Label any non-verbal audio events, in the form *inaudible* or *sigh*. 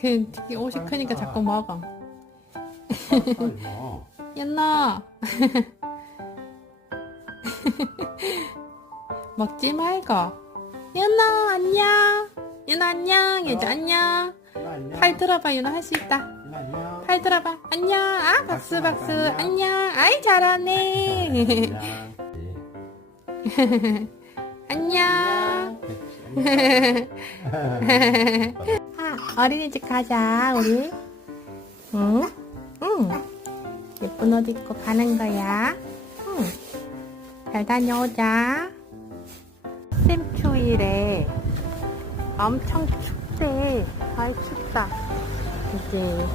그 되게 옷이 크니까 자꾸 먹어. 연나? 먹지 말고. 연나? 안녕. 연나 안녕. 안녕. 유나 안녕. 팔 들어봐 윤아. 할 수 있다. 팔 들어봐. 안녕. 아 박수 박수 안녕. 아이 잘하네. 안녕. *laughs* 아, *laughs* 어린이집 가자 우리. 응? 응. 예쁜 옷 입고 가는 거야. 응. 잘 다녀오자. 샘추일에 엄청 춥대. 아이 춥다. 이제